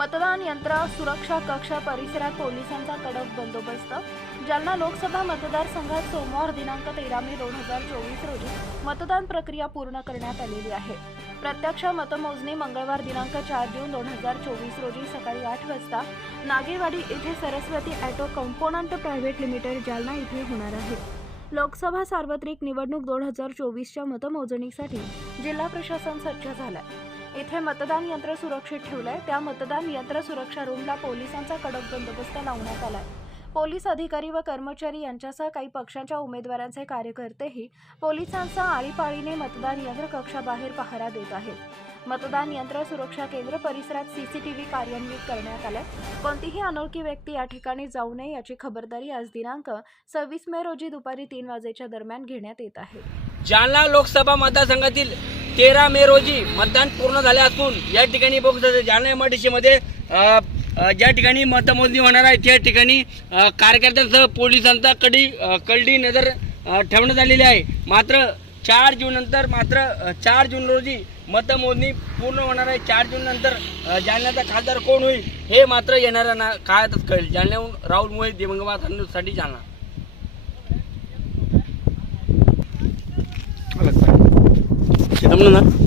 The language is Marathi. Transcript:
मतदान यंत्र सुरक्षा कक्ष परिसरात पोलिसांचा कडक बंदोबस्त. जालना लोकसभा मतदारसंघात सोमवार दिनांक तेरा मे दोन हजार चोवीस रोजी मतदान प्रक्रिया पूर्ण करण्यात आलेली आहे. प्रत्यक्ष मतमोजणी मंगळवार दिनांक चार जून दोन हजार चोवीस रोजी सकाळी आठ वाजता नागेवाडी येथे Saraswati auto component private limited Jalna इथे होणार आहे. लोकसभा सार्वत्रिक निवडणूक दोन हजार चोवीसच्या मतमोजणीसाठी जिल्हा प्रशासन सज्ज झालंय. येथे मतदान यंत्र सुरक्षित ठेवलंय. त्या मतदान यंत्र सुरक्षा रूमला पोलिसांचा कडक बंदोबस्त लावण्यात आलाय. पोलीस अधिकारी व कर्मचारी यांच्यासह काही पक्षांच्या उमेदवारांचे कार्यकर्तेही पोलिसांचा आळीपाळीने मतदान यंत्र कक्षाबाहेर पहारा देत आहेत. मतदान यंत्र सुरक्षा केंद्र परिसरात सीसीटीव्ही कार्यान्वित करण्यात आलाय. कोणतीही अनोळखी व्यक्ती या ठिकाणी जाऊ नये याची खबरदारी आज दिनांक सव्वीस मे रोजी दुपारी तीन वाजेच्या दरम्यान घेण्यात येत आहे. जालना लोकसभा मतदारसंघातील तेरा मे रोजी मतदान पूर्ण झाले असून या ठिकाणी बघू शकता जालना एमआरटीसी ज्या ठिकाणी मतमोजणी होणार आहे त्या ठिकाणी कार्यकर्त्यांसह पोलिसांचा कडी कलडी नजर ठेवण्यात आलेली आहे. मात्र चार जून नंतर मात्र चार जून रोजी मतमोजणी पूर्ण होणार आहे. चार जून नंतर जालन्याचा खासदार कोण होईल हे मात्र येणाऱ्या ना काळातच कळेल. जालन्याहून राहुल मोहित दिवंगत साठी जालना. আপনারা